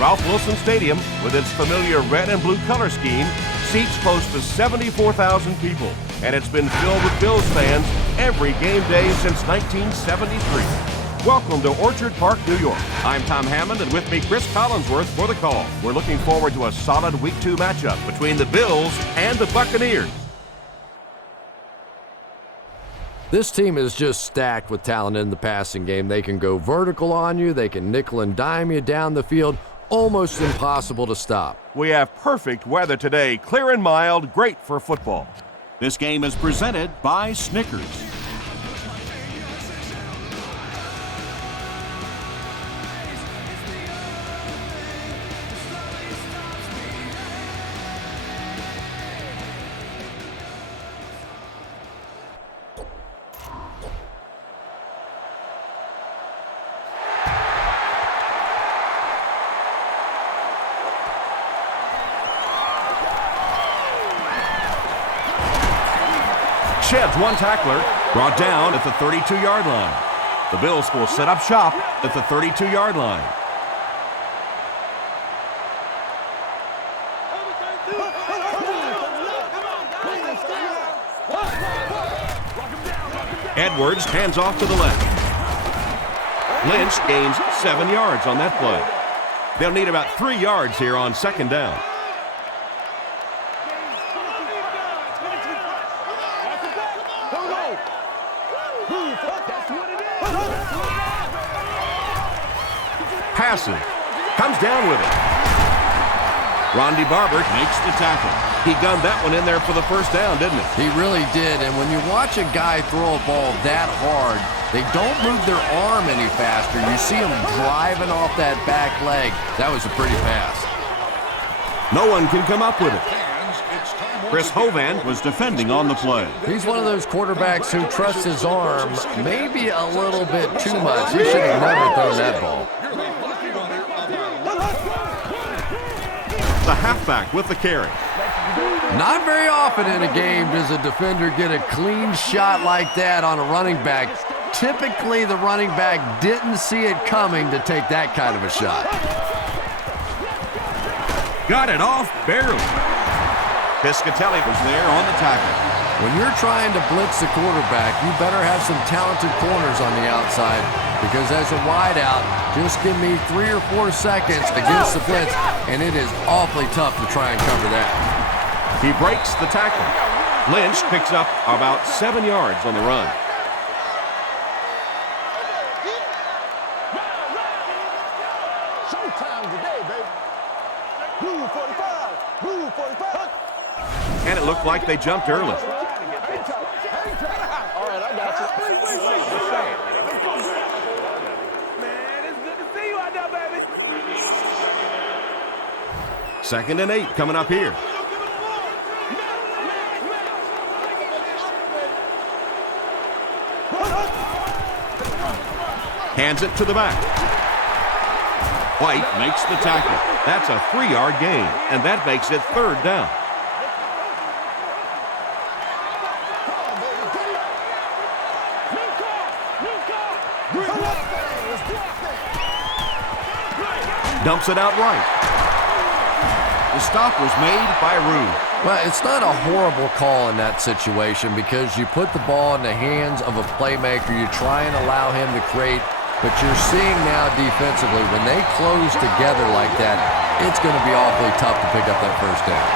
Ralph Wilson Stadium, with its familiar red and blue color scheme, seats close to 74,000 people, and it's been filled with Bills fans every game day since 1973. Welcome to Orchard Park, New York. I'm Tom Hammond, and with me, Chris Collinsworth for the call. We're looking forward to a solid Week 2 matchup between the Bills and the Buccaneers. This team is just stacked with talent in the passing game. They can go vertical on you. They can nickel and dime you down the field. Almost impossible to stop. We have perfect weather today, clear and mild, great for football. This game is presented by Snickers. Sheds one tackler, brought down at the 32-yard line. The Bills will set up shop at the 32-yard line. Edwards hands off to the left. Lynch gains 7 yards on that play. They'll need about 3 yards here on second down. Passing. Comes down with it. Rondy Barber makes the tackle. He gunned that one in there for the first down, didn't he? He really did, and when you watch a guy throw a ball that hard, they don't move their arm any faster. You see him driving off that back leg. That was a pretty pass. No one can come up with it. Chris Hovan was defending on the play. He's one of those quarterbacks who trusts his arm maybe a little bit too much. He should have never thrown that ball. The halfback with the carry. Not very often in a game does a defender get a clean shot like that on a running back. Typically, the running back didn't see it coming to take that kind of a shot. Got it off barely. Piscatelli was there on the tackle. When you're trying to blitz the quarterback, you better have some talented corners on the outside, because as a wideout, just give me 3 or 4 seconds against the blitz, and it is awfully tough to try and cover that. He breaks the tackle. Lynch picks up about 7 yards on the run. And it looked like they jumped early. Second and 8 coming up here. Hands it to the back. White makes the tackle. That's a 3-yard gain, and that makes it third down. Dumps it out right. The stop was made by Rue. Well, it's not a horrible call in that situation, because you put the ball in the hands of a playmaker. You try and allow him to create, but you're seeing now defensively, when they close together like that, it's going to be awfully tough to pick up that first down.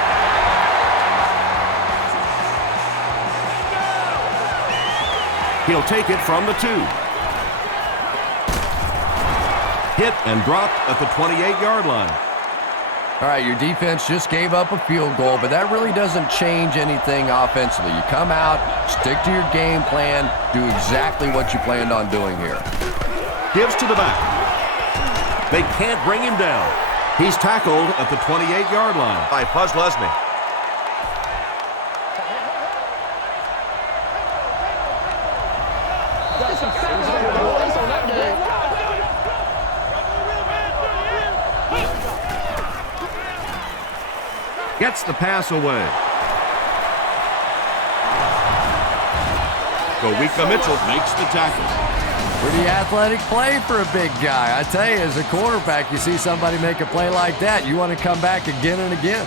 He'll take it from the 2. Hit and dropped at the 28-yard line. All right, your defense just gave up a field goal, but that really doesn't change anything offensively. You come out, stick to your game plan, do exactly what you planned on doing here. Gives to the back. They can't bring him down. He's tackled at the 28-yard line by Buzz Lesney. Gets the pass away. Gowika Mitchell makes the tackle. Pretty athletic play for a big guy. I tell you, as a quarterback, you see somebody make a play like that, you want to come back again and again.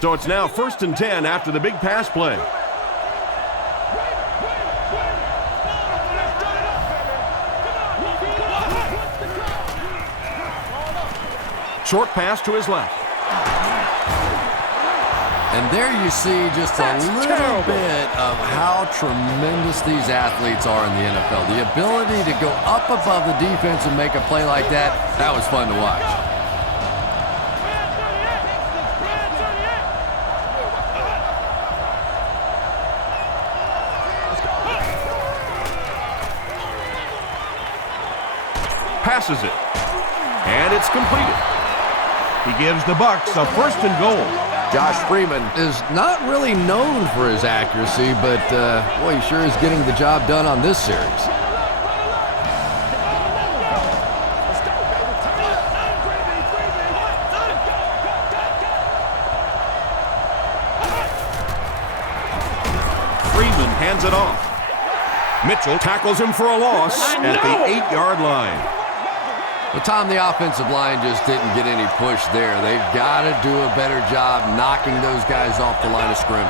So it's now 1st and 10 after the big pass play. Short pass to his left. And there you see just a little bit of how tremendous these athletes are in the NFL. The ability to go up above the defense and make a play like that, that was fun to watch. Passes it. And it's completed. He gives the Bucs a 1st and goal. Josh Freeman is not really known for his accuracy, but boy, he sure is getting the job done on this series. Freeman hands it off. Mitchell tackles him for a loss at the 8-yard line. Well, Tom, the offensive line just didn't get any push there. They've got to do a better job knocking those guys off the line of scrimmage.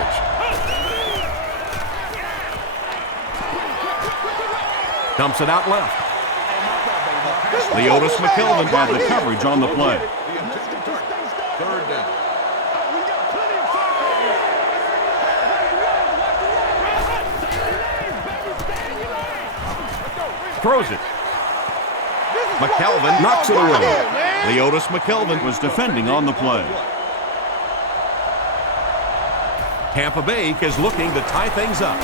Dumps it out left. Leotis McKelvin Had the coverage on the play. Third down. Throws it. McKelvin knocks it away. Leotis McKelvin Was defending on the play. Tampa Bay is looking to tie things up.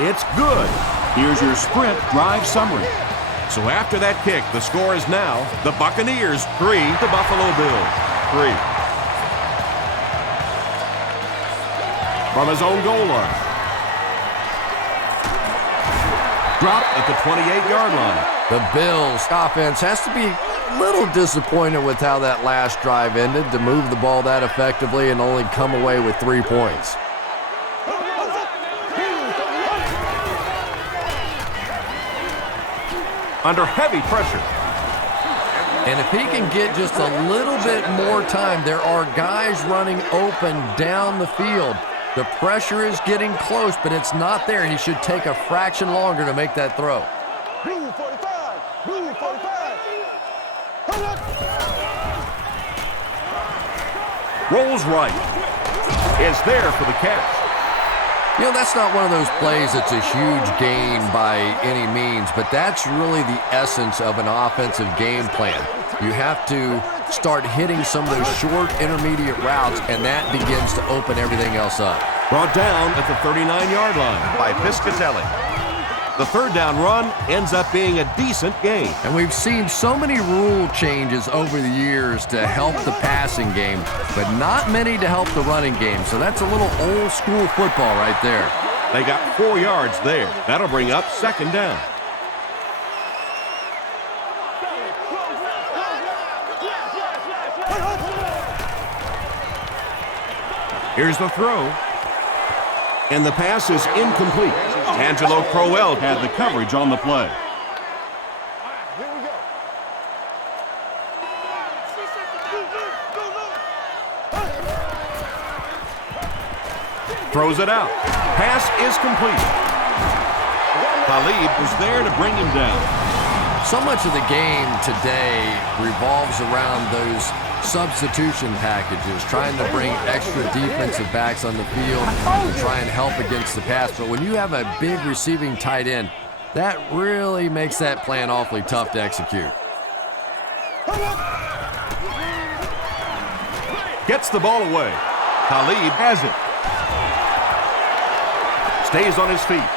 It's good. Here's your sprint drive summary. So after that kick, the score is now the Buccaneers 3, the Buffalo Bills 3. From his own goal line. Dropped at the 28-yard line. The Bills offense has to be a little disappointed with how that last drive ended, to move the ball that effectively and only come away with 3 points. Under heavy pressure. And if he can get just a little bit more time, there are guys running open down the field. The pressure is getting close, but it's not there. He should take a fraction longer to make that throw. Rolls right. Is there for the catch. You know, that's not one of those plays that's a huge gain by any means, but that's really the essence of an offensive game plan. You have to start hitting some of those short intermediate routes, and that begins to open everything else up. Brought down at the 39-yard line by Piscatelli. The third down run ends up being a decent gain. And we've seen so many rule changes over the years to help the passing game, but not many to help the running game. So that's a little old school football right there. They got 4 yards there. That'll bring up 2nd down. Here's the throw. And the pass is incomplete. Angelo Crowell Had the coverage on the play. throws it out. Pass is complete. Talib was there to bring him down. So much of the game today revolves around those substitution packages, trying to bring extra defensive backs on the field and try and help against the pass. But when you have a big receiving tight end, that really makes that plan awfully tough to execute. Gets the ball away. Talib has it. Stays on his feet.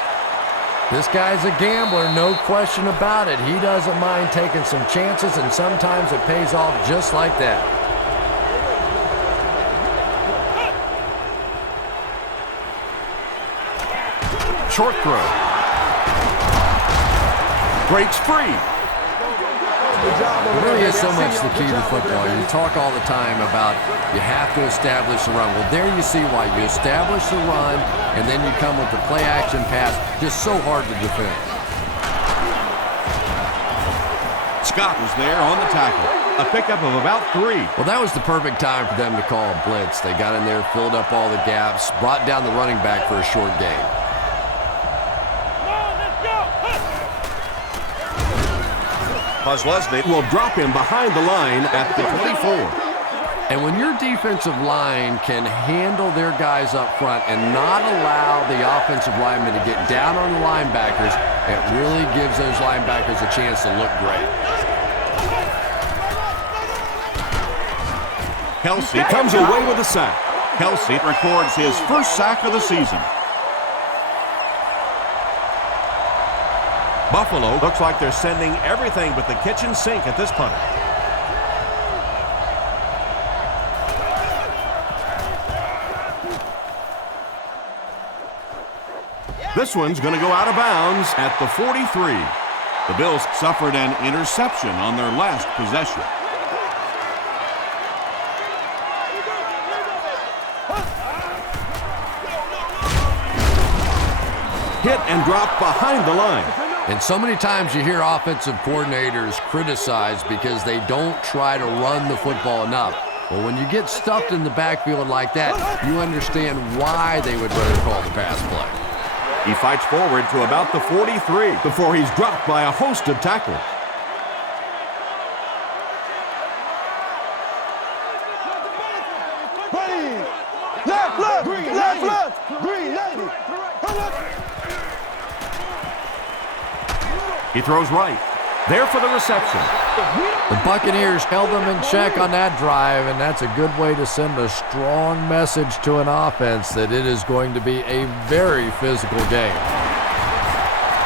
This guy's a gambler, no question about it. He doesn't mind taking some chances, and sometimes it pays off just like that. Short throw. Breaks free. It really is so much the key to football. You talk all the time about you have to establish the run. Well, there you see why. You establish the run, and then you come with the play-action pass. Just so hard to defend. Scott was there on the tackle. A pickup of about 3. Well, that was the perfect time for them to call a blitz. They got in there, filled up all the gaps, brought down the running back for a short gain. Leslie will drop him behind the line at the 24. And when your defensive line can handle their guys up front and not allow the offensive linemen to get down on the linebackers, it really gives those linebackers a chance to look great. Kelsey comes away with a sack. Kelsey records his first sack of the season. Buffalo looks like they're sending everything but the kitchen sink at this punter. This one's going to go out of bounds at the 43. The Bills suffered an interception on their last possession. Hit and drop behind the line. And so many times you hear offensive coordinators criticized because they don't try to run the football enough. Well, when you get stuffed in the backfield like that, you understand why they would rather call the pass play. He fights forward to about the 43 before he's dropped by a host of tacklers. Left, green, lady. He throws right. There for the reception. The Buccaneers held them in check on that drive, and that's a good way to send a strong message to an offense that it is going to be a very physical game.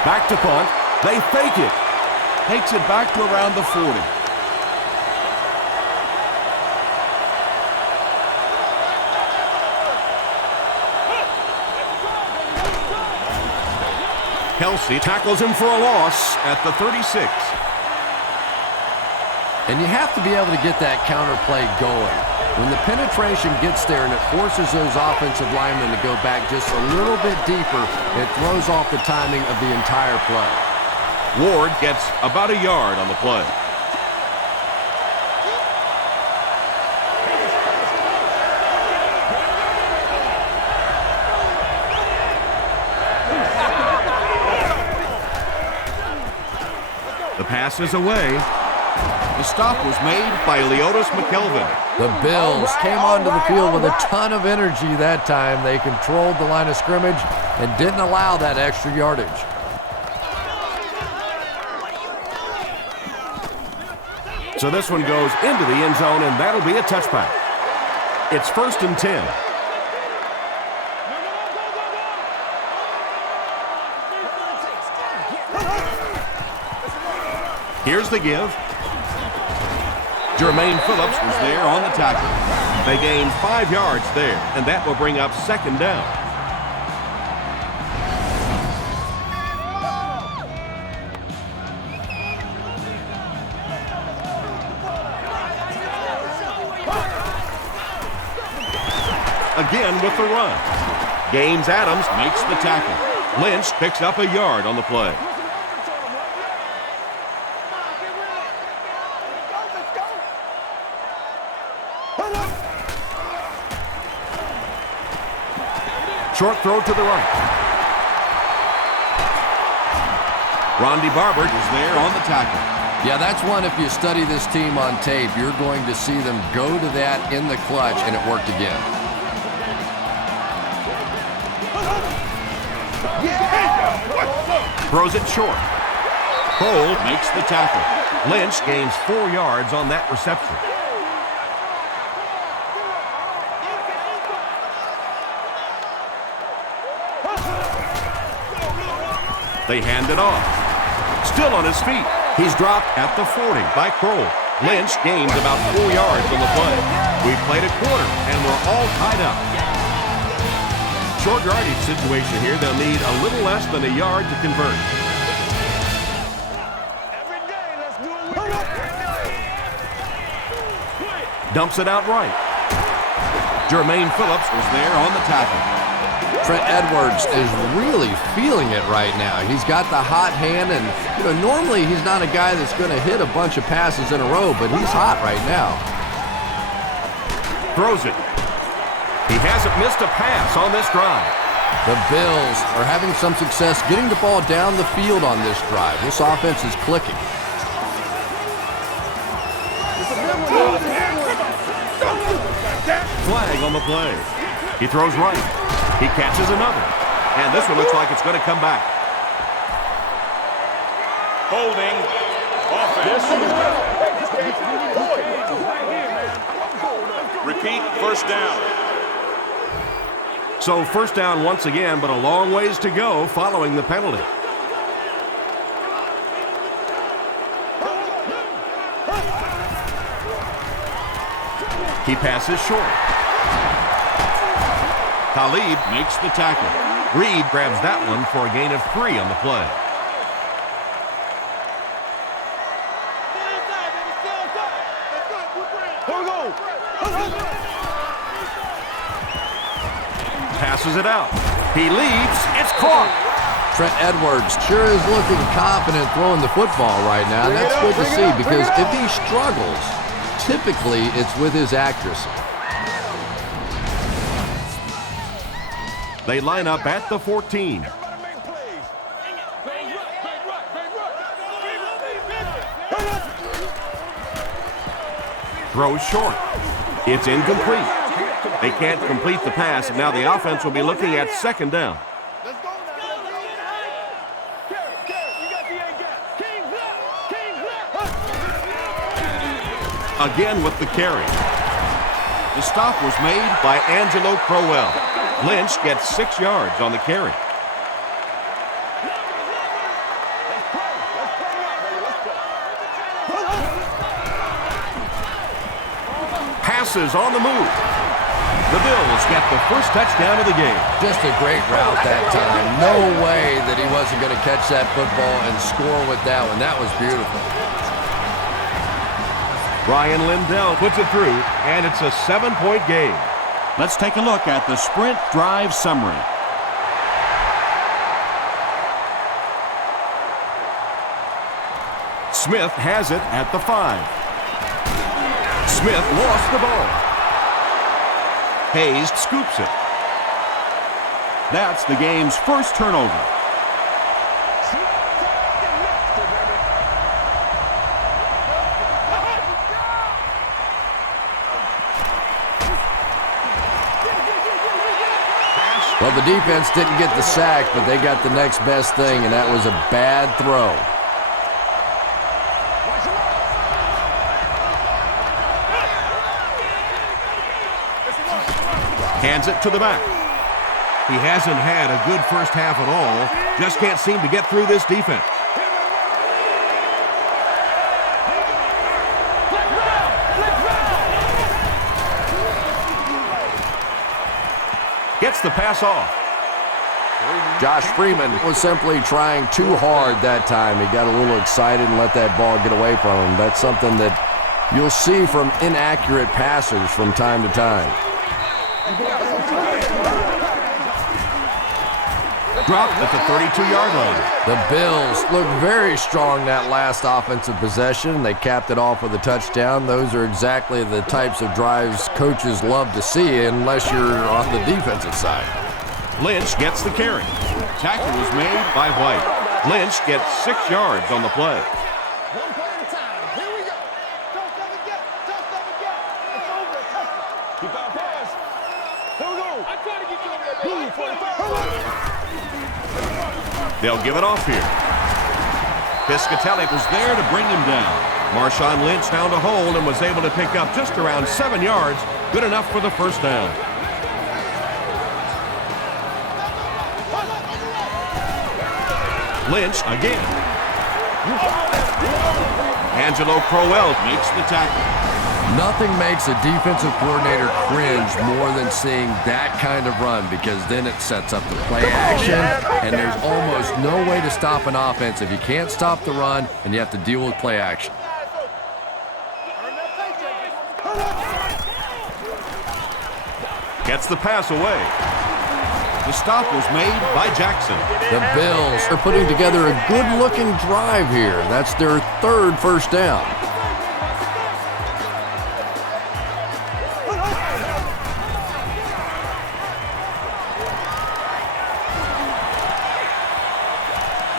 Back to punt. They fake it. Takes it back to around the 40. Kelsey tackles him for a loss at the 36. And you have to be able to get that counter play going. When the penetration gets there and it forces those offensive linemen to go back just a little bit deeper, it throws off the timing of the entire play. Ward gets about a yard on the play. The pass is away. The stop was made by Leotis McKelvin. The Bills came onto the field with a ton of energy that time. They controlled the line of scrimmage and didn't allow that extra yardage. So this one goes into the end zone, and that'll be a touchback. It's 1st and 10. Here's the give. Jermaine Phillips was there on the tackle. They gained 5 yards there, and that will bring up 2nd down. Again with the run. Gaines Adams Makes the tackle. Lynch picks up a yard on the play. Short throw to the right. Rondy Barber Was there on the tackle. Yeah, that's one, if you study this team on tape, you're going to see them go to that in the clutch, and it worked again. throws it short. Cole Makes the tackle. Lynch gains 4 yards on that reception. They hand it off. Still on his feet. He's dropped at the 40 by Kroll. Lynch gains about 4 yards on the play. We've played a quarter, and we're all tied up. Short yardage situation here. They'll need a little less than a yard to convert. Every day, let's do it. Dumps it out right. Jermaine Phillips was there on the tackle. Trent Edwards is really feeling it right now. He's got the hot hand, and normally he's not a guy that's going to hit a bunch of passes in a row, but he's hot right now. Throws it. He hasn't missed a pass on this drive. The Bills are having some success getting the ball down the field on this drive. This offense is clicking. Flag on the play. He throws right. He catches another. And this one looks like it's going to come back. Holding. Offense. Repeat, first down. So first down once again, but a long ways to go following the penalty. He passes short. Khalid makes the tackle. Reed grabs that one for a gain of 3 on the play. Passes it out. He leads. It's caught. Trent Edwards sure is looking confident throwing the football right now. That's good to see, because if he struggles, typically it's with his accuracy. They line up at the 14. Throws short. It's incomplete. They can't complete the pass, and now the offense will be looking at second down. Again with the carry. The stop was made by Angelo Crowell. Lynch gets 6 yards on the carry. Passes on the move. The Bills get the first touchdown of the game. Just a great route that time. No way that he wasn't going to catch that football and score with that one. That was beautiful. Ryan Lindell puts it through, and it's a 7-point game. Let's take a look at the sprint drive summary. Smith has it at the 5. Smith lost the ball. Hayes scoops it. That's the game's first turnover. Well, the defense didn't get the sack, but they got the next best thing, and that was a bad throw. Hands it to the back. He hasn't had a good first half at all. Just can't seem to get through this defense. Gets the pass off. Josh Freeman was simply trying too hard that time. He got a little excited and let that ball get away from him. That's something that you'll see from inaccurate passers from time to time. Dropped at the 32-yard line. The Bills looked very strong that last offensive possession. They capped it off with a touchdown. Those are exactly the types of drives coaches love to see, unless you're on the defensive side. Lynch gets the carry. Tackle was made by White. Lynch gets 6 yards on the play. One play at a time. Here we go. Don't let it get. Don't let it get. It's over. Keep our pass. Here we go. I'm trying to get you over there. They'll give it off here. Piscatelli was there to bring him down. Marshawn Lynch found a hole and was able to pick up just around 7 yards. Good enough for the first down. Lynch again. Angelo Crowell makes the tackle. Nothing makes a defensive coordinator cringe more than seeing that kind of run, because then it sets up the play action, and there's almost no way to stop an offense if you can't stop the run and you have to deal with play action. Gets the pass away. The stop was made by Jackson. The Bills are putting together a good-looking drive here. That's their third first down.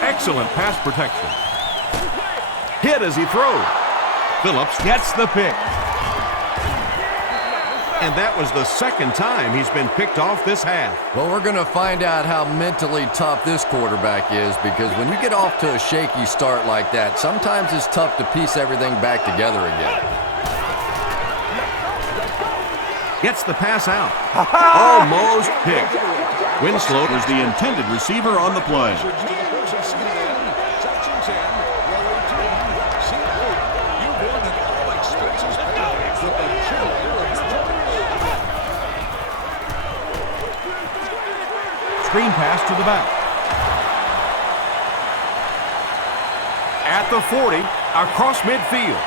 Excellent pass protection. Hit as he throws. Phillips gets the pick. And that was the second time he's been picked off this half. Well, we're going to find out how mentally tough this quarterback is, because when you get off to a shaky start like that, sometimes it's tough to piece everything back together again. Gets the pass out. Almost picked. Winslow was the intended receiver on the play. Screen pass to the back. At the 40, across midfield.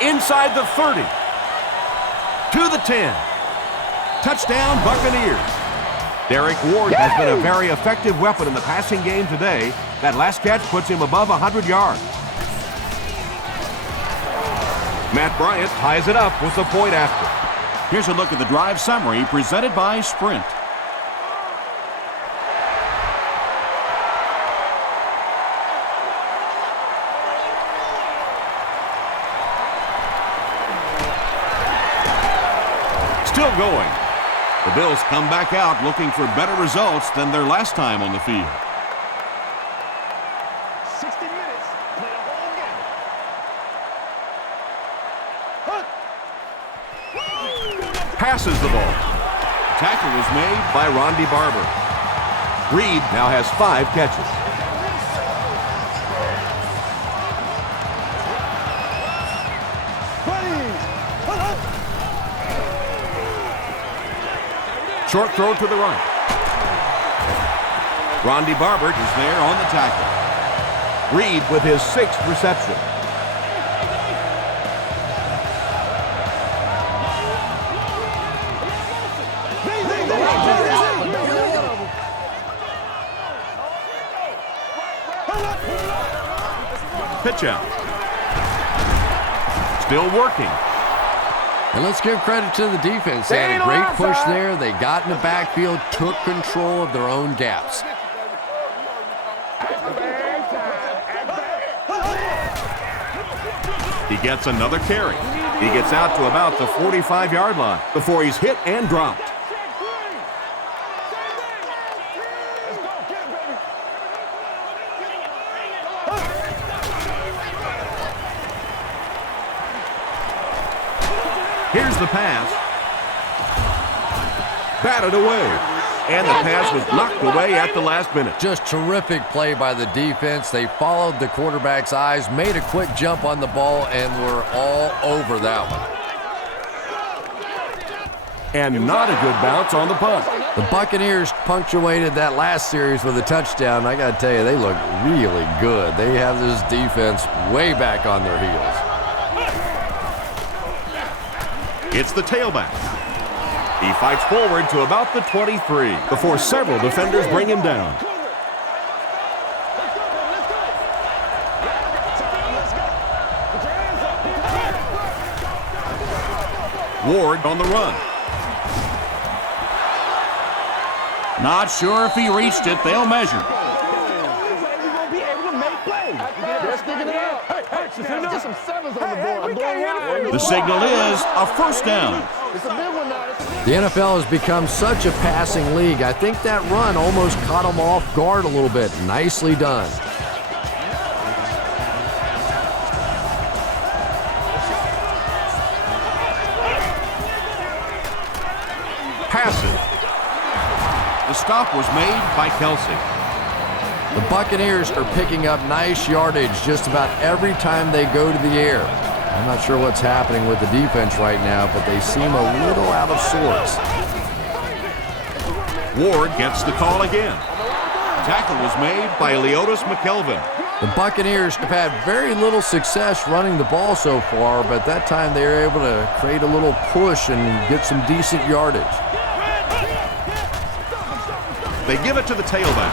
Inside the 30. To the 10. Touchdown, Buccaneers. Derek Ward has been a very effective weapon in the passing game today. That last catch puts him above 100 yards. Matt Bryant ties it up with the point after. Here's a look at the drive summary presented by Sprint. Still going. The Bills come back out looking for better results than their last time on the field. 60 minutes, play the whole game. Passes the ball. Tackle was made by Rondy Barber. Reed now has 5 catches. Short throw to the right. Rondy Barber is there on the tackle. Reed with his 6th reception. Pitch out. Still working. And let's give credit to the defense. They had a great push there. They got in the backfield, took control of their own gaps. He gets another carry. He gets out to about the 45-yard line before he's hit and dropped. Here's the pass. Batted away. And the pass was knocked away at the last minute. Just terrific play by the defense. They followed the quarterback's eyes, made a quick jump on the ball, and were all over that one. And not a good bounce on the punt. The Buccaneers punctuated that last series with a touchdown. I got to tell you, they look really good. They have this defense way back on their heels. It's the tailback. He fights forward to about the 23 before several defenders bring him down. Ward on the run. Not sure if he reached it. They'll measure. The signal is a first down. The NFL has become such a passing league. I think that run almost caught them off guard a little bit. Nicely done. Passes. The stop was made by Kelsey. The Buccaneers are picking up nice yardage just about every time they go to the air. I'm not sure what's happening with the defense right now, but they seem a little out of sorts. Ward gets the call again. Tackle was made by Leotis McKelvin. The Buccaneers have had very little success running the ball so far, but that time they were able to create a little push and get some decent yardage. They give it to the tailback.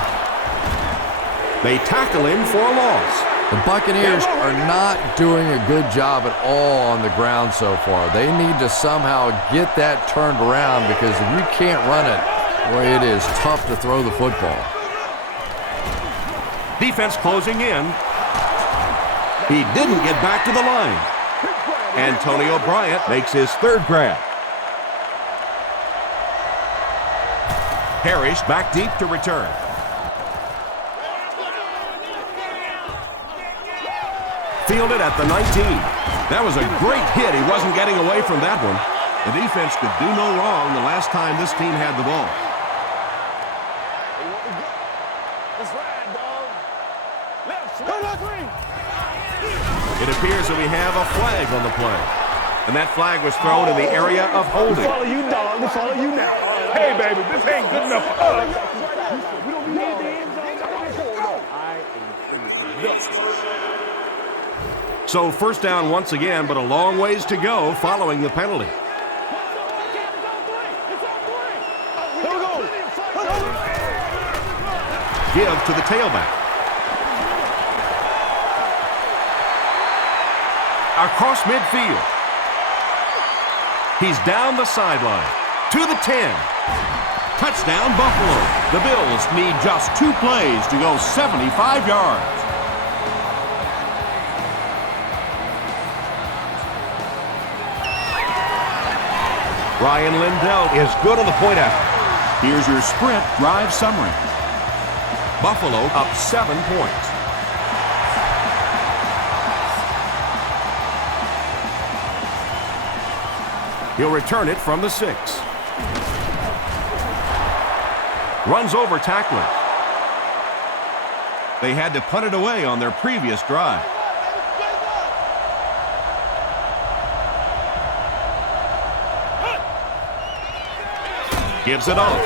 They tackle him for a loss. The Buccaneers are not doing a good job at all on the ground so far. They need to somehow get that turned around, because if you can't run it, boy, it is tough to throw the football. Defense closing in. He didn't get back to the line. Antonio Bryant makes his third grab. Parrish back deep to return. Fielded at the 19. That was a great hit. He wasn't getting away from that one. The defense could do no wrong the last time this team had the ball. It appears that we have a flag on the play. And that flag was thrown in the area of holding. We follow you, dog. We follow you now. Hey, baby, this ain't good enough for us. We don't need the end zone. I ain't saying So first down once again, but a long ways to go following the penalty. Give to the tailback. Across midfield. He's down the sideline. To the 10. Touchdown, Buffalo. The Bills need just 2 plays to go 75 yards. Ryan Lindell is good on the point out. Here's your sprint drive summary. Buffalo up 7 points. He'll return it from the 6. Runs over tacklers. They had to punt it away on their previous drive. Gives it off.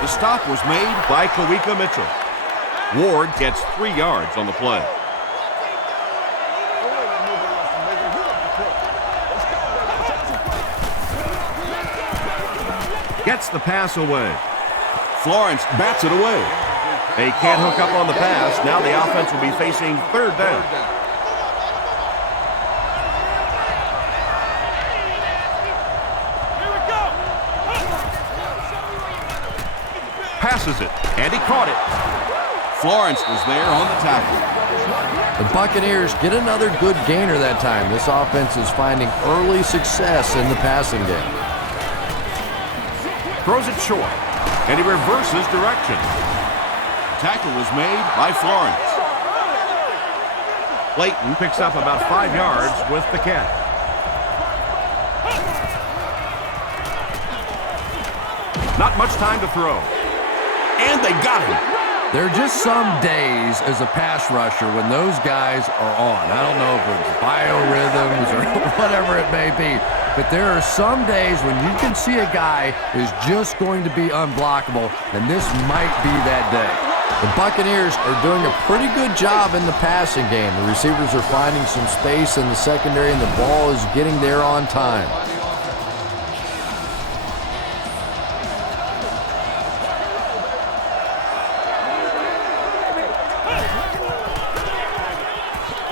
The stop was made by Kawika Mitchell. Ward gets 3 yards on the play. Gets the pass away. Florence bats it away. They can't hook up on the pass. Now the offense will be facing third down. Passes it, and he caught it. Florence was there on the tackle. The Buccaneers get another good gainer that time. This offense is finding early success in the passing game. Throws it short, and he reverses direction. Tackle was made by Florence. Clayton picks up about 5 yards with the catch. Not much time to throw. And they got him. There are just some days as a pass rusher when those guys are on. I don't know if it's biorhythms or whatever it may be, but there are some days when you can see a guy is just going to be unblockable, and this might be that day. The Buccaneers are doing a pretty good job in the passing game. The receivers are finding some space in the secondary, and the ball is getting there on time.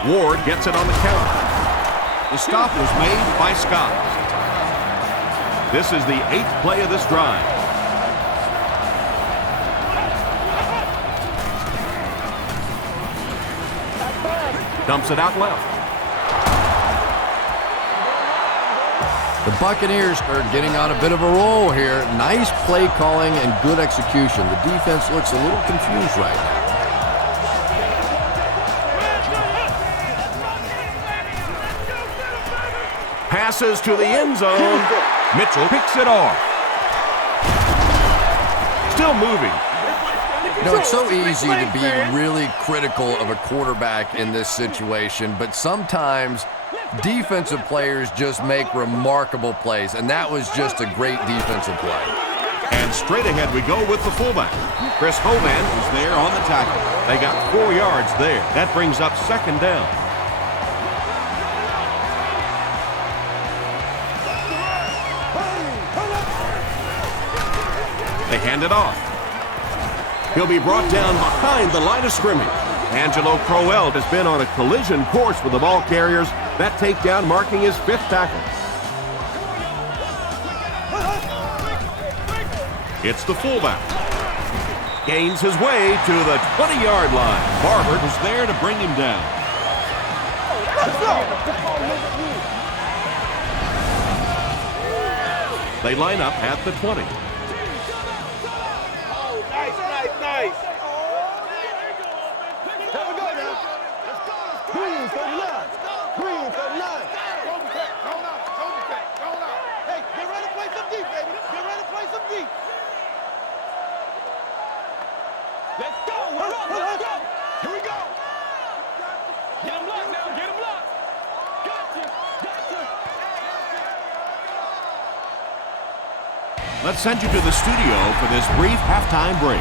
Ward gets it on the counter. The stop was made by Scott. This is the 8th play of this drive. Dumps it out left. The Buccaneers are getting on a bit of a roll here. Nice play calling and good execution. The defense looks a little confused right now. Passes to the end zone. Mitchell picks it off. Still moving. You know, it's so easy to be really critical of a quarterback in this situation, but sometimes defensive players just make remarkable plays, and that was just a great defensive play. And straight ahead we go with the fullback. Chris Hovan is there on the tackle. They got 4 yards there. That brings up second down. They hand it off. He'll be brought down behind the line of scrimmage. Angelo Crowell has been on a collision course with the ball carriers. That takedown marking his 5th tackle. It's the fullback. Gains his way to the 20-yard line. Barber was there to bring him down. Let's go! They line up at the 20. Oh, nice. There we go now. Let's go. Green for the line. Green for the line. Go on. Hey, get ready to play some deep, baby. Get ready to play some deep. Let's go. Let's go. Here we go. Get him locked now. Get him locked. Gotcha. Let's send you to the studio for this brief halftime break.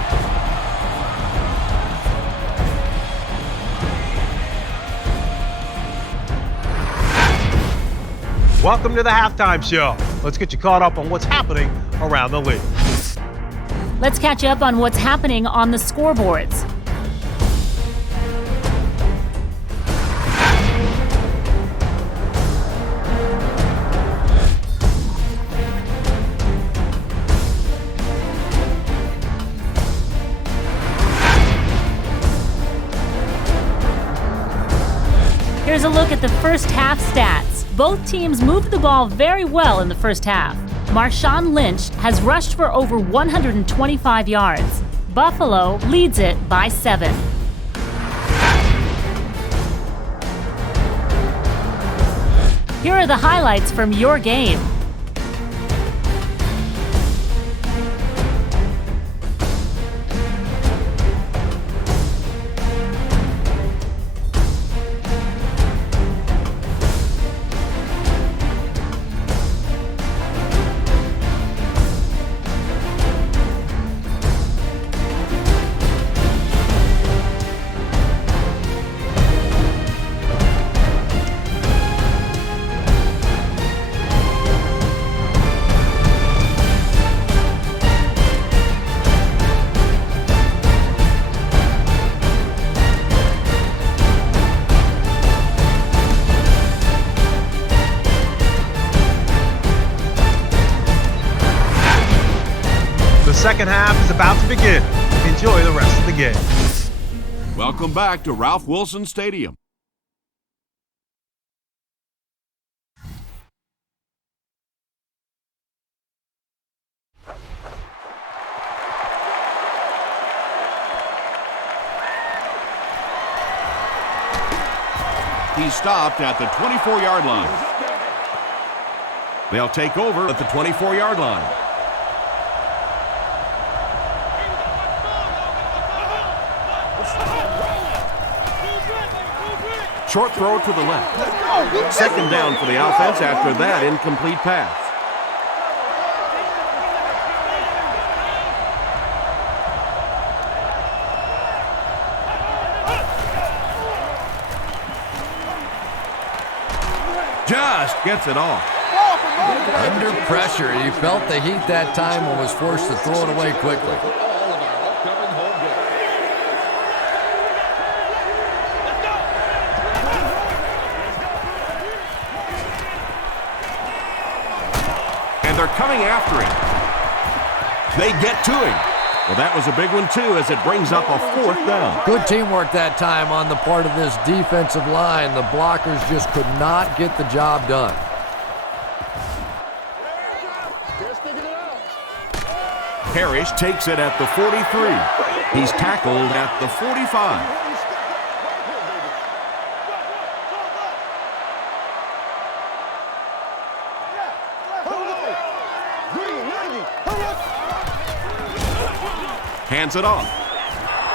Welcome to the halftime show. Let's get you caught up on what's happening around the league. Let's catch up on what's happening on the scoreboards. Here's a look at the first half stats. Both teams moved the ball very well in the first half. Marshawn Lynch has rushed for over 125 yards. Buffalo leads it by 7. Here are the highlights from your game. Second half is about to begin. Enjoy the rest of the game. Welcome back to Ralph Wilson Stadium. He stopped at the 24-yard line. They'll take over at the 24-yard line. Short throw to the left. Second down for the offense after that incomplete pass. Just gets it off. Under pressure, he felt the heat that time and was forced to throw it away quickly. They're coming after him. They get to him. Well, that was a big one, too, as it brings up a 4th down. Good teamwork that time on the part of this defensive line. The blockers just could not get the job done. Parrish takes it at the 43. He's tackled at the 45. Hands it off.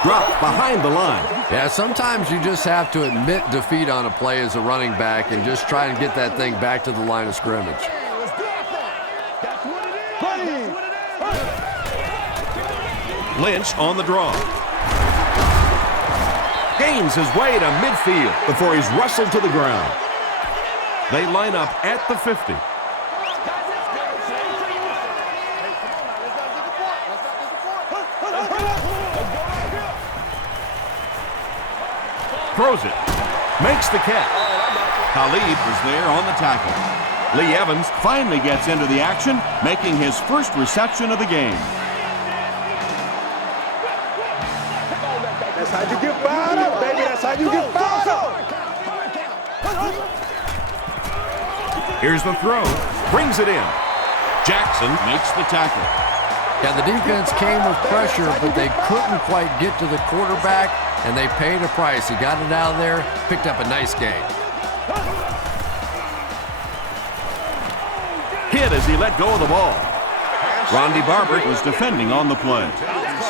Dropped behind the line. Yeah, sometimes you just have to admit defeat on a play as a running back and just try and get that thing back to the line of scrimmage. Lynch on the draw. Gains his way to midfield before he's wrestled to the ground. They line up at the 50. Throws it. Makes the catch. Khalid was there on the tackle. Lee Evans finally gets into the action, making his first reception of the game. That's how you get fired up, baby. That's how you get fired up. Here's the throw. Brings it in. Jackson makes the tackle. Yeah, the defense came with pressure, but they couldn't quite get to the quarterback, and they paid a price. He got it out of there, picked up a nice gain. Hit as he let go of the ball. Rondy Barber was defending on the play.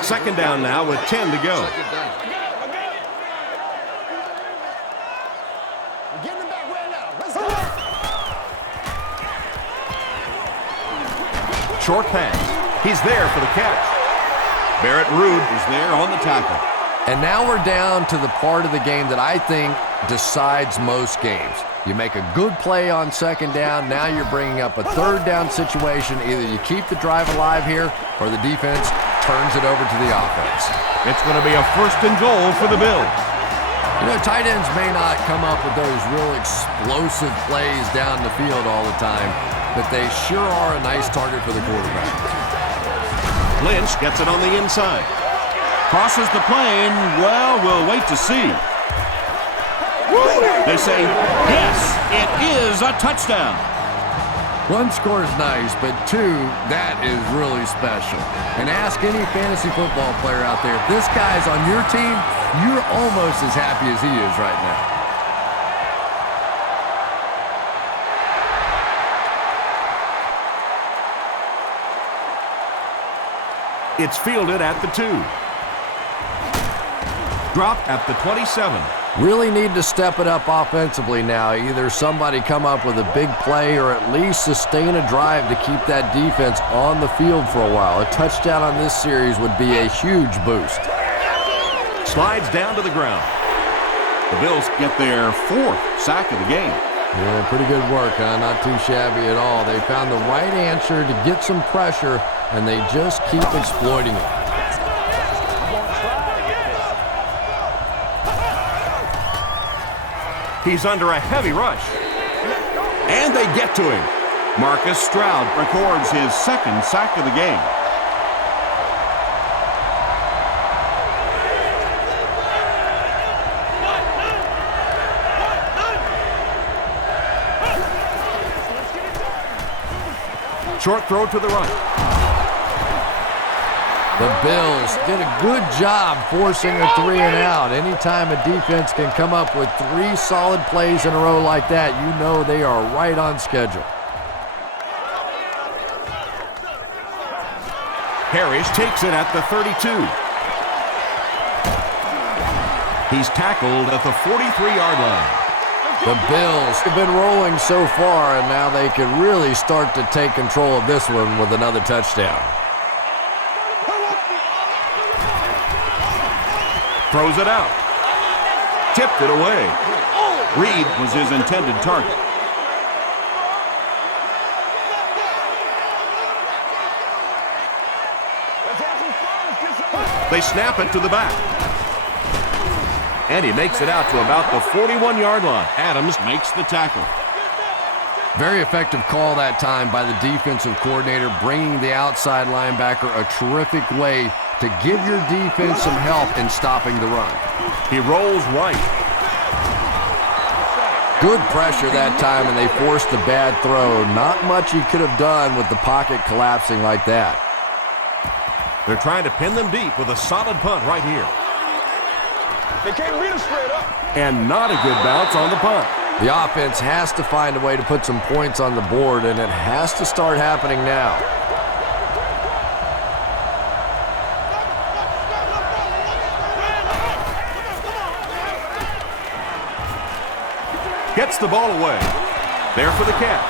Second down now with 10 to go. Short pass. He's there for the catch. Barrett Ruud is there on the tackle. And now we're down to the part of the game that I think decides most games. You make a good play on second down, now you're bringing up a third down situation. Either you keep the drive alive here, or the defense turns it over to the offense. It's going to be a first and goal for the Bills. You know, tight ends may not come up with those real explosive plays down the field all the time, but they sure are a nice target for the quarterback. Lynch gets it on the inside. Crosses the plane. Well, we'll wait to see. They say, yes, it is a touchdown. One score is nice, but two, that is really special. And ask any fantasy football player out there, if this guy's on your team, you're almost as happy as he is right now. It's fielded at the 2. Dropped at the 27. Really need to step it up offensively now. Either somebody come up with a big play or at least sustain a drive to keep that defense on the field for a while. A touchdown on this series would be a huge boost. Slides down to the ground. The Bills get their 4th sack of the game. Yeah, pretty good work, huh? Not too shabby at all. They found the right answer to get some pressure, and they just keep exploiting it. He's under a heavy rush. And they get to him. Marcus Stroud records his 2nd sack of the game. Short throw to the right. The Bills did a good job forcing a 3 and out. Anytime a defense can come up with 3 solid plays in a row like that, you know they are right on schedule. Parrish takes it at the 32. He's tackled at the 43-yard line. The Bills have been rolling so far, and now they can really start to take control of this one with another touchdown. Throws it out. Tipped it away. Reed was his intended target. They snap it to the back. And he makes it out to about the 41-yard line. Adams makes the tackle. Very effective call that time by the defensive coordinator, bringing the outside linebacker a terrific way to give your defense some help in stopping the run. He rolls right. Good pressure that time, and they forced a bad throw. Not much he could have done with the pocket collapsing like that. They're trying to pin them deep with a solid punt right here. They can't beat us straight up. And not a good bounce on the punt. The offense has to find a way to put some points on the board, and it has to start happening now. Gets the ball away. There for the catch.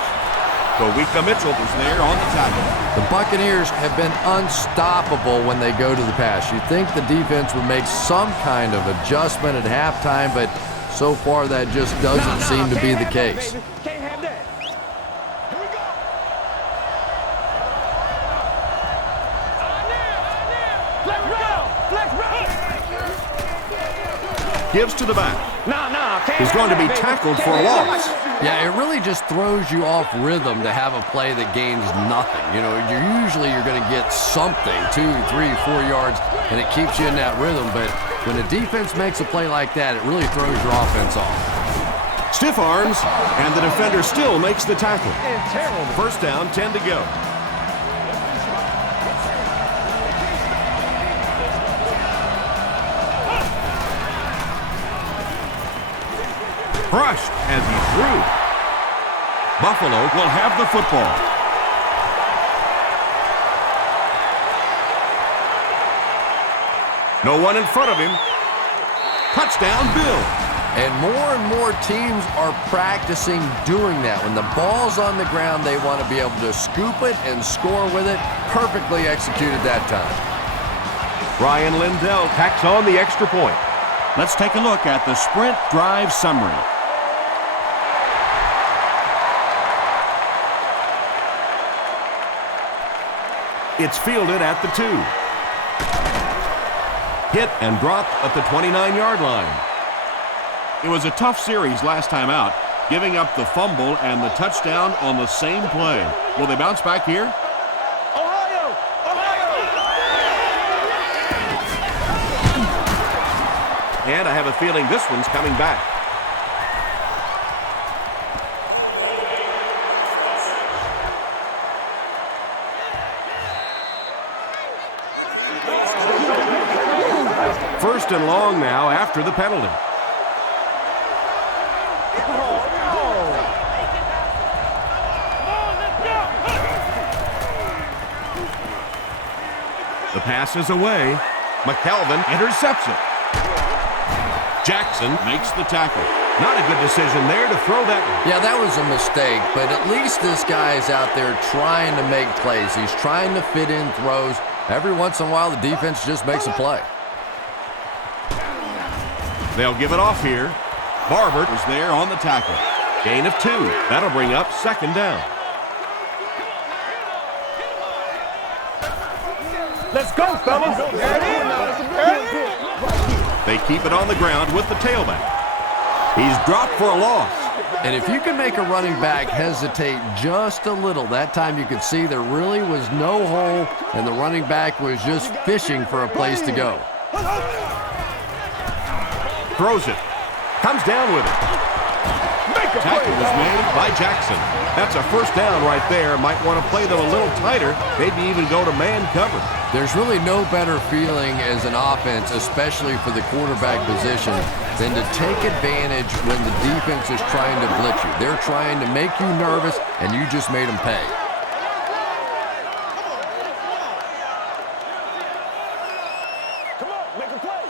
Kawika Mitchell was there on the tackle. The Buccaneers have been unstoppable when they go to the pass. You'd think the defense would make some kind of adjustment at halftime, but so far that just doesn't seem to be the case. Can't have that. Here we go. Gives to the back. He's going to be tackled for a loss. Yeah, it really just throws you off rhythm to have a play that gains nothing. You know, you're going to get something, 2, 3, 4 yards, and it keeps you in that rhythm. But when a defense makes a play like that, it really throws your offense off. Stiff arms, and the defender still makes the tackle. First down, 10 to go. Crushed as he threw. Buffalo will have the football. No one in front of him. Touchdown, Bill. And more teams are practicing doing that. When the ball's on the ground, they want to be able to scoop it and score with it. Perfectly executed that time. Ryan Lindell tacks on the extra point. Let's take a look at the sprint drive summary. It's fielded at the 2. Hit and dropped at the 29-yard line. It was a tough series last time out, giving up the fumble and the touchdown on the same play. Will they bounce back here? Ohio! And I have a feeling this one's coming back. First and long now after the penalty. The pass is away. McKelvin intercepts it. Jackson makes the tackle. Not a good decision there to throw that one. Yeah, that was a mistake, but at least this guy is out there trying to make plays. He's trying to fit in throws. Every once in a while, the defense just makes a play. They'll give it off here. Barber was there on the tackle. Gain of 2. That'll bring up second down. Let's go, fellas. They keep it on the ground with the tailback. He's dropped for a loss. And if you can make a running back hesitate just a little, that time you could see there really was no hole, and the running back was just fishing for a place to go. Throws it. Comes down with it. Tackle was made by Jackson. That's a first down right there. Might want to play them a little tighter. Maybe even go to man cover. There's really no better feeling as an offense, especially for the quarterback position, than to take advantage when the defense is trying to blitz you. They're trying to make you nervous, and you just made them pay. Come on, make a play.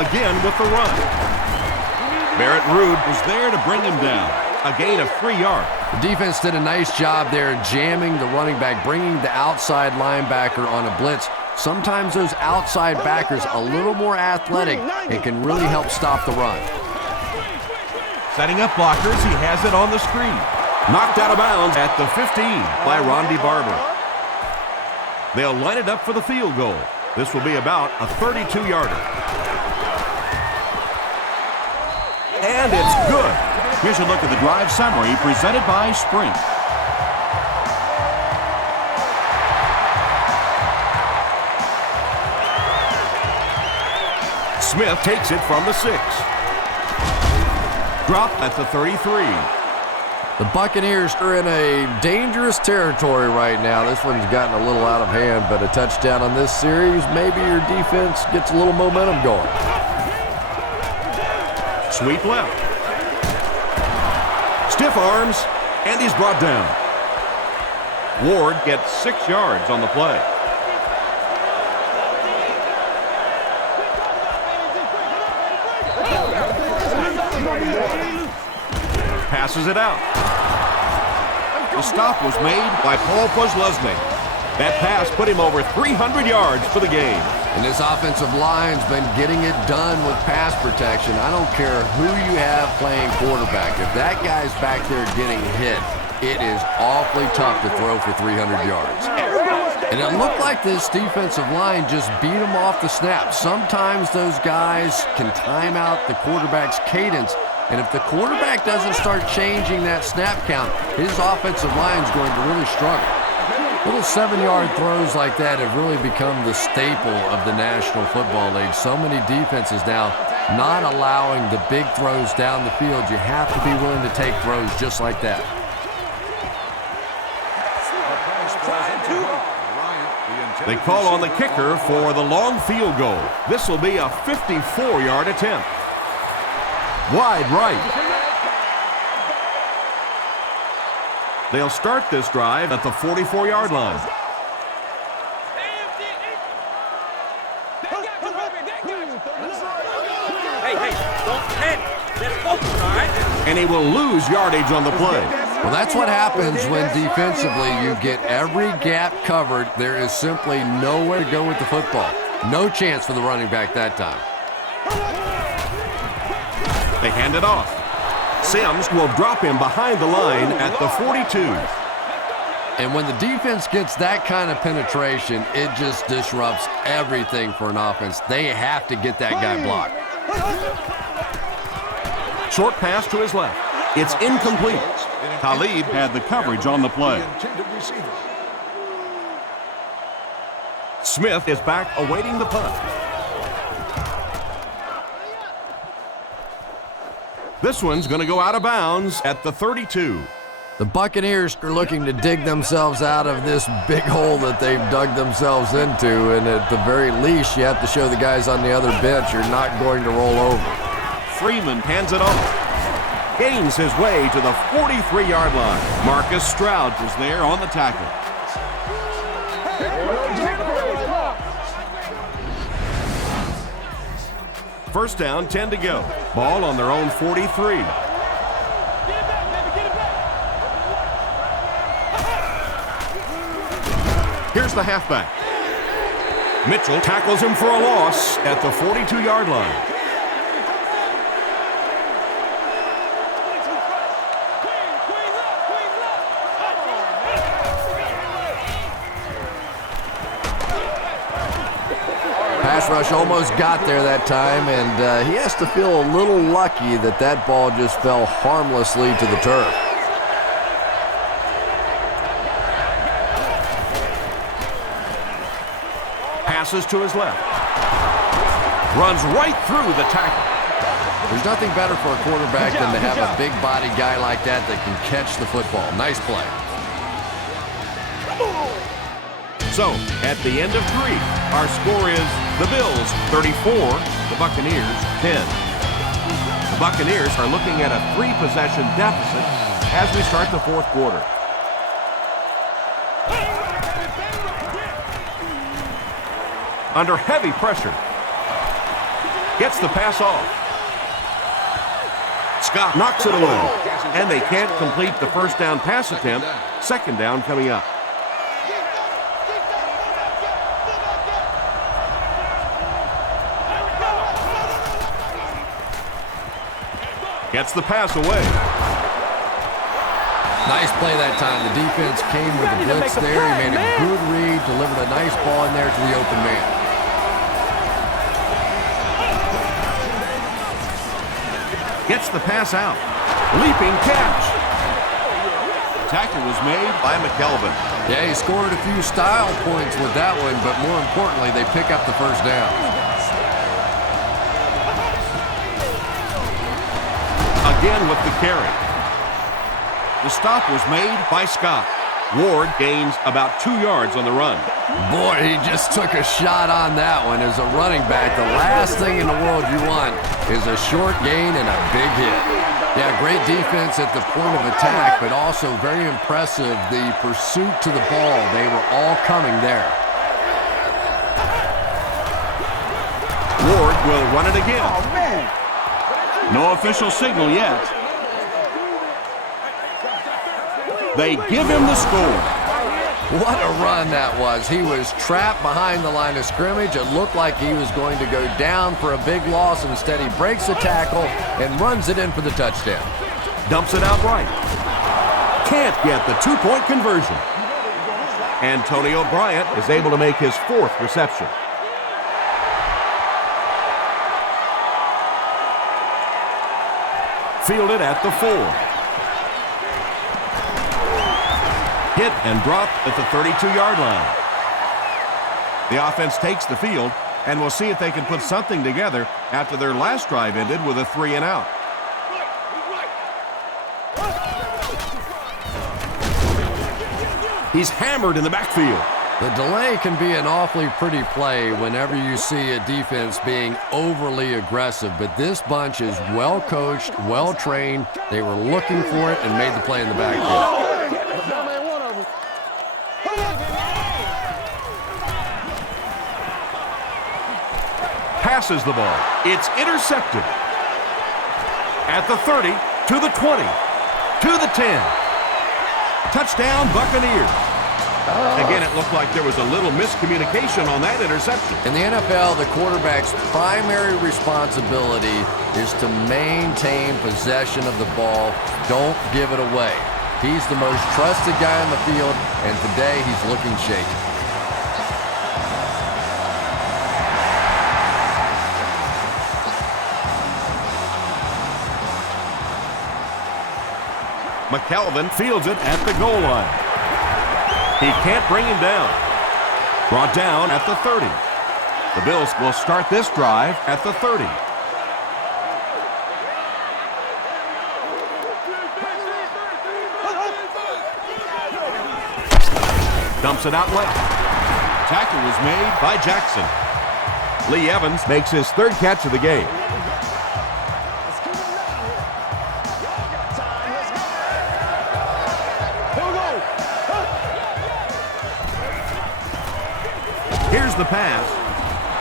Again with the run. Barrett Rude was there to bring him down. A gain of 3 yards. The defense did a nice job there jamming the running back, bringing the outside linebacker on a blitz. Sometimes those outside backers a little more athletic and can really help stop the run. Setting up blockers, he has it on the screen. Knocked out of bounds at the 15 by Ronde Barber. They'll line it up for the field goal. This will be about a 32-yarder. And it's good. Here's a look at the drive summary presented by Sprint. Smith takes it from the 6. Drop at the 33. The Buccaneers are in a dangerous territory right now. This one's gotten a little out of hand, but a touchdown on this series, maybe your defense gets a little momentum going. Sweep left. Stiff arms, and he's brought down. Ward gets 6 yards on the play. passes it out. The stop was made by Polamalu. That pass put him over 300 yards for the game. And this offensive line's been getting it done with pass protection. I don't care who you have playing quarterback. If that guy's back there getting hit, it is awfully tough to throw for 300 yards. And it looked like this defensive line just beat him off the snap. Sometimes those guys can time out the quarterback's cadence. And if the quarterback doesn't start changing that snap count, his offensive line's going to really struggle. Little 7-yard throws like that have really become the staple of the National Football League. So many defenses now not allowing the big throws down the field. You have to be willing to take throws just like that. They call on the kicker for the long field goal. This will be a 54-yard attempt. Wide right. They'll start this drive at the 44-yard line. Hey, don't panic. Let's focus, all right? And he will lose yardage on the play. Well, that's what happens when defensively you get every gap covered. There is simply nowhere to go with the football. No chance for the running back that time. They hand it off. Sims will drop him behind the line at the 42. And when the defense gets that kind of penetration, it just disrupts everything for an offense. They have to get that guy blocked. Short pass to his left. It's incomplete. Talib had the coverage on the play. Smith is back awaiting the punt. This one's going to go out of bounds at the 32. The Buccaneers are looking to dig themselves out of this big hole that they've dug themselves into, and at the very least, you have to show the guys on the other bench you're not going to roll over. Freeman hands it off. Gains his way to the 43-yard line. Marcus Stroud was there on the tackle. First down, 10 to go. Ball on their own 43. Here's the halfback. Mitchell tackles him for a loss at the 42-yard line. Pass rush almost got there that time, and he has to feel a little lucky that that ball just fell harmlessly to the turf. Passes to his left. Runs right through the tackle. There's nothing better for a quarterback than to have a big body guy like that that can catch the football. Nice play. So, at the end of 3, our score is the Bills 34, the Buccaneers 10. The Buccaneers are looking at a 3-possession deficit as we start the fourth quarter. Under heavy pressure. Gets the pass off. Scott knocks it away. And they can't complete the first down pass attempt. Second down coming up. Gets the pass away. Nice play that time. The defense came with a blitz there. He made a good read, delivered a nice ball in there to the open man. Gets the pass out. Leaping catch. Tackle was made by McKelvin. Yeah, he scored a few style points with that one, but more importantly, they pick up the first down. Again with the carry. The stop was made by Scott. Ward gains about 2 yards on the run. Boy, he just took a shot on that one. As a running back, the last thing in the world you want is a short gain and a big hit. Yeah, great defense at the point of attack, but also very impressive the pursuit to the ball. They were all coming there. Ward will run it again. No official signal yet. They give him the score. What a run that was. He was trapped behind the line of scrimmage. It looked like he was going to go down for a big loss. Instead, he breaks the tackle and runs it in for the touchdown. Dumps it out right. Can't get the two-point conversion. Antonio Bryant is able to make his 4th reception. Fielded at the 4. Hit and dropped at the 32-yard line. The offense takes the field, and we'll see if they can put something together after their last drive ended with a 3-and-out. He's hammered in the backfield. The delay can be an awfully pretty play whenever you see a defense being overly aggressive, but this bunch is well coached, well trained. They were looking for it and made the play in the backfield. Passes the ball. It's intercepted. At the 30, to the 20, to the 10. Touchdown, Buccaneers. Again, it looked like there was a little miscommunication on that interception. In the NFL, the quarterback's primary responsibility is to maintain possession of the ball. Don't give it away. He's the most trusted guy on the field, and today he's looking shaky. McKelvin fields it at the goal line. He can't bring him down. Brought down at the 30. The Bills will start this drive at the 30. Dumps it out left. Tackle was made by Jackson. Lee Evans makes his 3rd catch of the game. Here's the pass.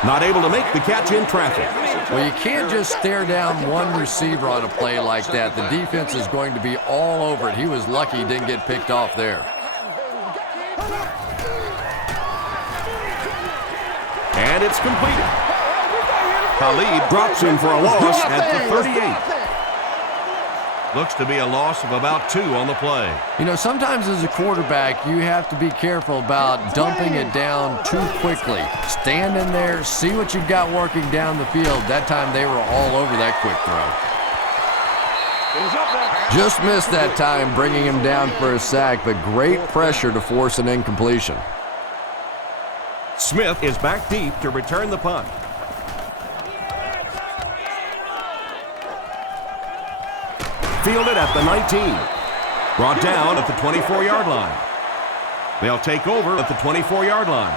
Not able to make the catch in traffic. Well, you can't just stare down one receiver on a play like that. The defense is going to be all over it. He was lucky he didn't get picked off there. And it's completed. Khalid drops him for a loss at the 38. Looks to be a loss of about 2 on the play. You know, sometimes as a quarterback, you have to be careful about dumping it down too quickly. Stand in there, see what you've got working down the field. That time they were all over that quick throw. Just missed that time, bringing him down for a sack, but great pressure to force an incompletion. Smith is back deep to return the punt. Fielded at the 19. Brought down at the 24-yard line. They'll take over at the 24-yard line.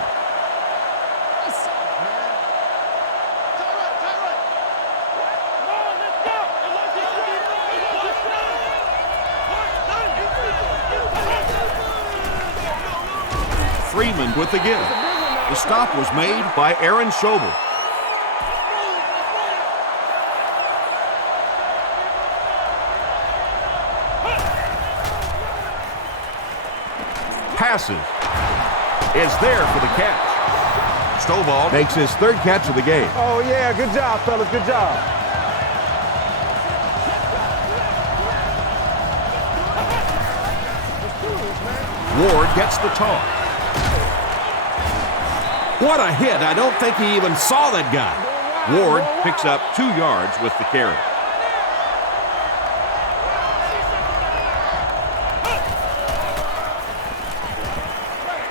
Freeman with the give. The stop was made by Aaron Schobel. Passes. Is there for the catch. Stovall Makes his 3rd catch of the game. Oh, yeah, good job, fellas, good job. Ward gets the toss. What a hit. I don't think he even saw that guy. Ward picks up 2 yards with the carry.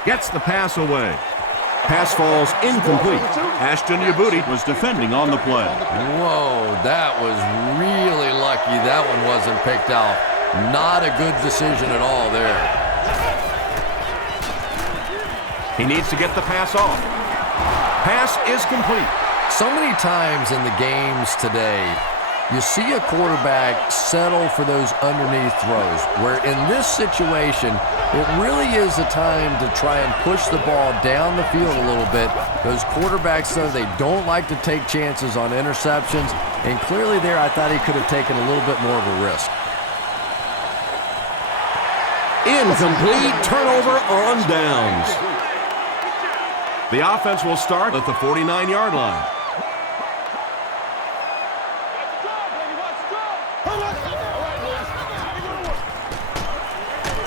Gets the pass away. Pass falls incomplete. Ashton Yabuti was defending on the play. Whoa, that was really lucky that one wasn't picked out. Not a good decision at all there. He needs to get the pass off. Pass is complete. So many times in the games today, you see a quarterback settle for those underneath throws, where in this situation, it really is a time to try and push the ball down the field a little bit. Those quarterbacks, though, they don't like to take chances on interceptions, and clearly there I thought he could have taken a little bit more of a risk. Incomplete, turnover on downs. The offense will start at the 49-yard line.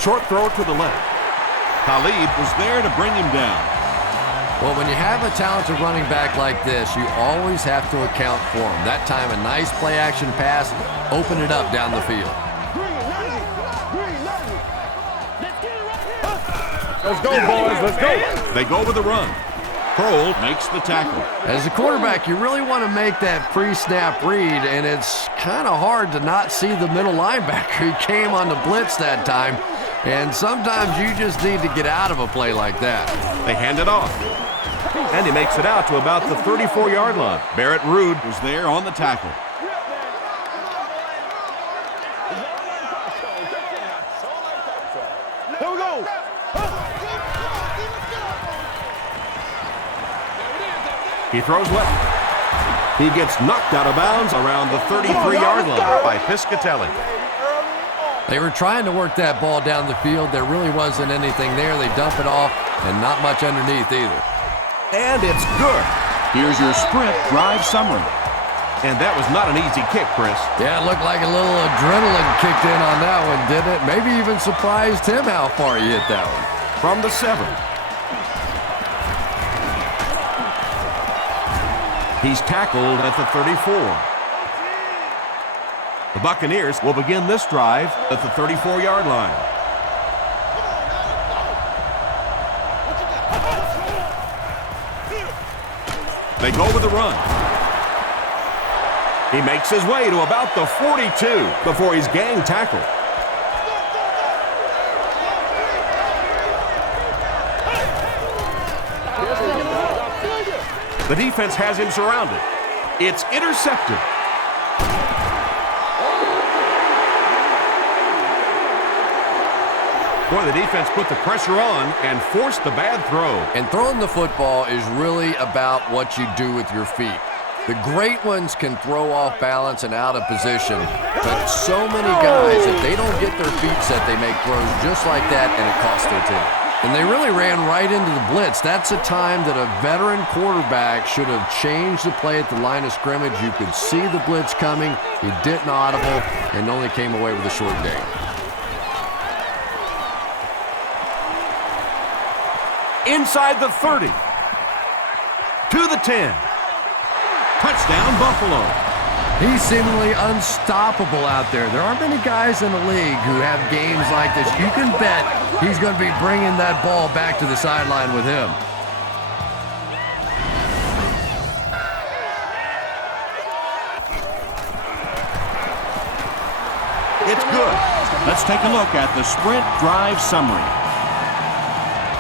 Short throw to the left. Khalid was there to bring him down. Well, when you have a talented running back like this, you always have to account for him. That time, a nice play-action pass, open it up down the field. Let's go, boys. Let's go. They go with the run. Kroll makes the tackle. As a quarterback, you really want to make that pre-snap read, and it's kind of hard to not see the middle linebacker. He came on the blitz that time, and sometimes you just need to get out of a play like that. They hand it off. And he makes it out to about the 34-yard line. Barrett Ruud was there on the tackle. Here we go. He throws left. He gets knocked out of bounds around the 33-yard line by Piscatelli. They were trying to work that ball down the field. There really wasn't anything there. They dump it off, and not much underneath either. And it's good. Here's your sprint drive summary. And that was not an easy kick, Chris. Yeah, it looked like a little adrenaline kicked in on that one, didn't it? Maybe even surprised him how far he hit that one. From the 7. He's tackled at the 34. The Buccaneers will begin this drive at the 34-yard line. They go with the run. He makes his way to about the 42 before he's gang tackled. The defense has him surrounded. It's intercepted. Boy, the defense put the pressure on and forced the bad throw. And throwing the football is really about what you do with your feet. The great ones can throw off balance and out of position, but so many guys, if they don't get their feet set, they make throws just like that, and it costs their team. And they really ran right into the blitz. That's a time that a veteran quarterback should have changed the play at the line of scrimmage. You could see the blitz coming. He didn't audible and only came away with a short gain. Inside the 30. To the 10. Touchdown, Buffalo. He's seemingly unstoppable out there. There aren't many guys in the league who have games like this. You can bet he's going to be bringing that ball back to the sideline with him. It's good. Let's take a look at the sprint drive summary.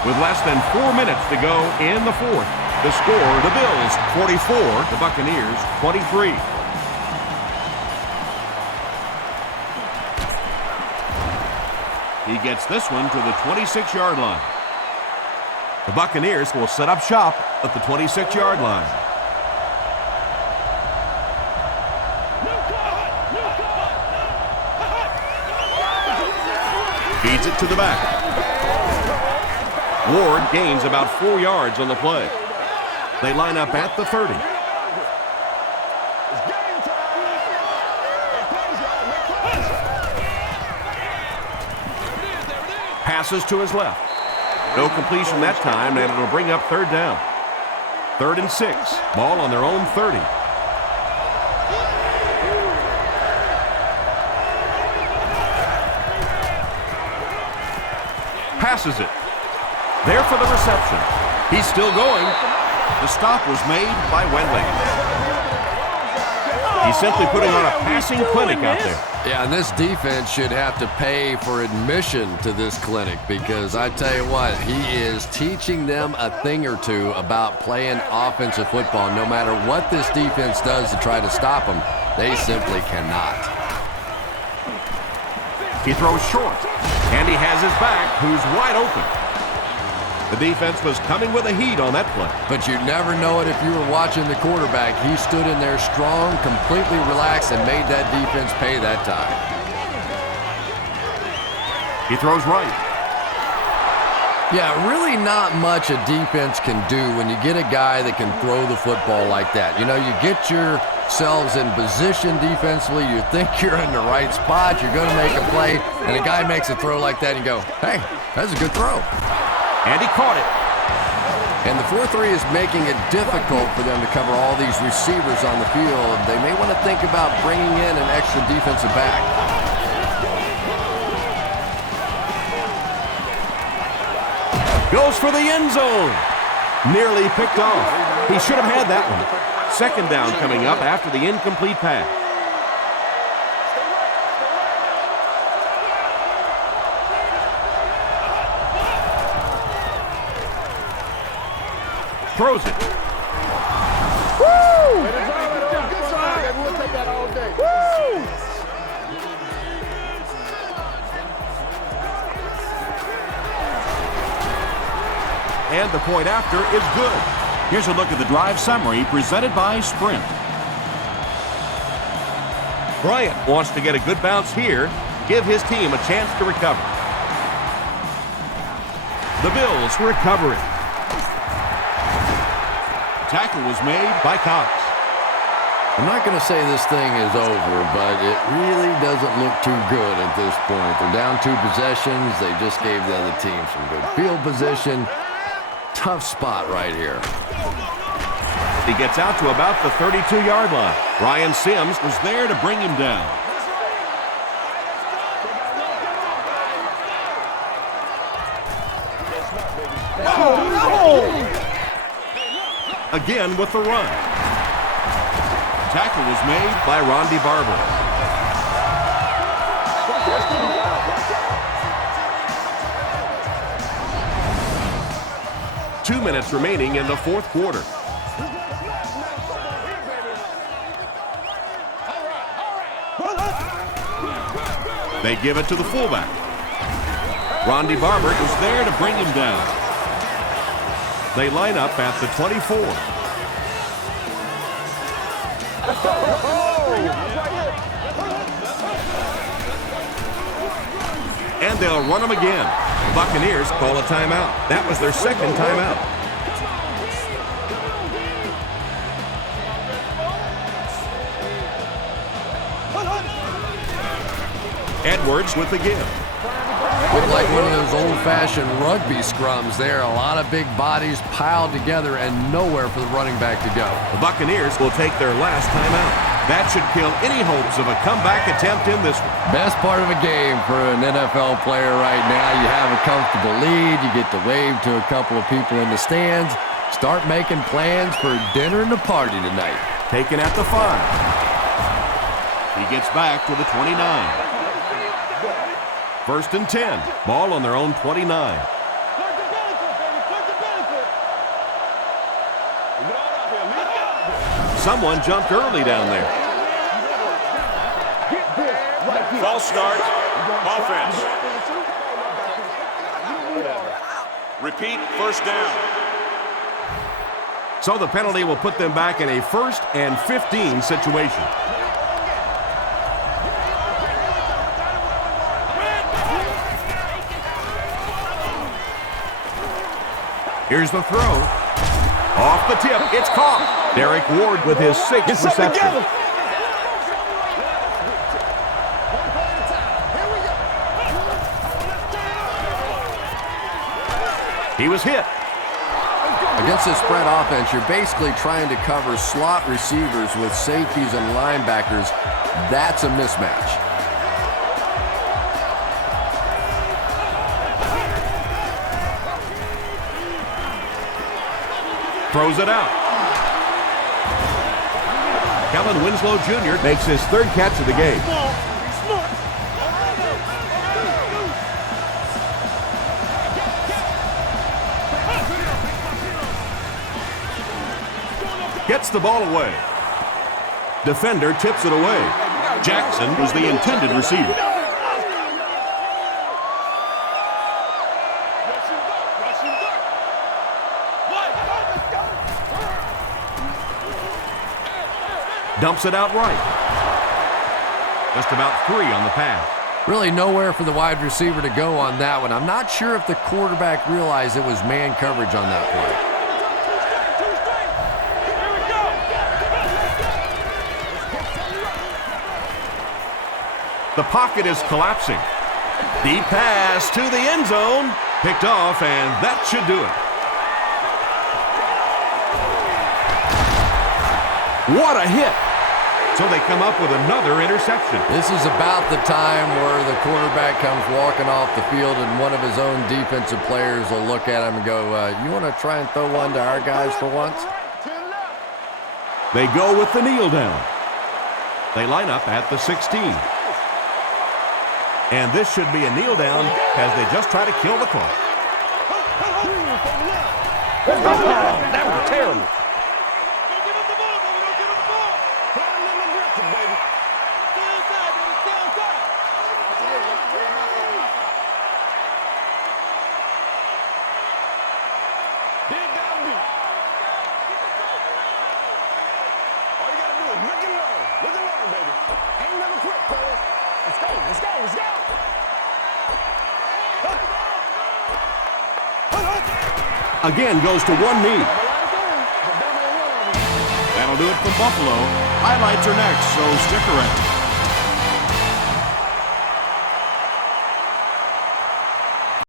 With less than 4 minutes to go in the fourth, the score, the Bills 44, the Buccaneers 23. He gets this one to the 26-yard line. The Buccaneers will set up shop at the 26-yard line. Feeds it to the back. Ward gains about 4 yards on the play. They line up at the 30. Passes to his left. No completion that time, and it'll bring up third down. 3rd and 6. Ball on their own 30. Passes it. There for the reception. He's still going. The stop was made by Wendling. He's simply putting on a passing clinic out there. Yeah, and this defense should have to pay for admission to this clinic because I tell you what, he is teaching them a thing or two about playing offensive football. No matter what this defense does to try to stop them, they simply cannot. He throws short, and he has his back, who's wide open. The defense was coming with a heat on that play. But you'd never know it if you were watching the quarterback. He stood in there strong, completely relaxed, and made that defense pay that time. He throws right. Yeah, really not much a defense can do when you get a guy that can throw the football like that. You know, you get yourselves in position defensively, you think you're in the right spot, you're going to make a play, and a guy makes a throw like that and you go, hey, that's a good throw. And he caught it. And the 4-3 is making it difficult for them to cover all these receivers on the field. They may want to think about bringing in an extra defensive back. Goes for the end zone. Nearly picked off. He should have had that one. Second down coming up after the incomplete pass. Throws it. Woo! Good side. We'll take that all day. Woo! And the point after is good. Here's a look at the drive summary presented by Sprint. Bryant wants to get a good bounce here, give his team a chance to recover. The Bills recover it. Tackle was made by Cox. I'm not going to say this thing is over, but it really doesn't look too good at this point. They're down 2 possessions. They just gave the other team some good field position. Tough spot right here. He gets out to about the 32-yard line. Ryan Sims was there to bring him down. Again with the run. Tackle was made by Rondy Barber. Two minutes remaining in the fourth quarter. They give it to the fullback. Rondy Barber is there to bring him down. They line up at the 24. And they'll run them again. Buccaneers call a timeout. That was their second timeout. Edwards with the give. Looked like one of those old-fashioned rugby scrums there. A lot of big bodies piled together and nowhere for the running back to go. The Buccaneers will take their last timeout. That should kill any hopes of a comeback attempt in this one. Best part of a game for an NFL player right now. You have a comfortable lead. You get to wave to a couple of people in the stands. Start making plans for dinner and a party tonight. Taken at the 5. He gets back to the 29. First and 10. Ball on their own 29. Someone jumped early down there. False start. Offense. Repeat, first down. So the penalty will put them back in a 1st and 15 situation. Here's the throw. Off the tip. It's caught. Derek Ward with his 6th reception. He was hit. Against this spread offense, you're basically trying to cover slot receivers with safeties and linebackers. That's a mismatch. Throws it out. Kellen Winslow Jr. makes his 3rd catch of the game. Gets the ball away. Defender tips it away. Jackson was the intended receiver. Dumps it out right. Just about 3 on the pass. Really nowhere for the wide receiver to go on that one. I'm not sure if the quarterback realized it was man coverage on that play. The pocket is collapsing. Deep pass to the end zone. Picked off, and that should do it. What a hit! So they come up with another interception. This is about the time where the quarterback comes walking off the field and one of his own defensive players will look at him and go, you want to try and throw one to our guys for once? They go with the kneel down. They line up at the 16. And this should be a kneel down as they just try to kill the clock. That was terrible. Again goes to one knee. That'll do it for Buffalo. Highlights are next, so stick around.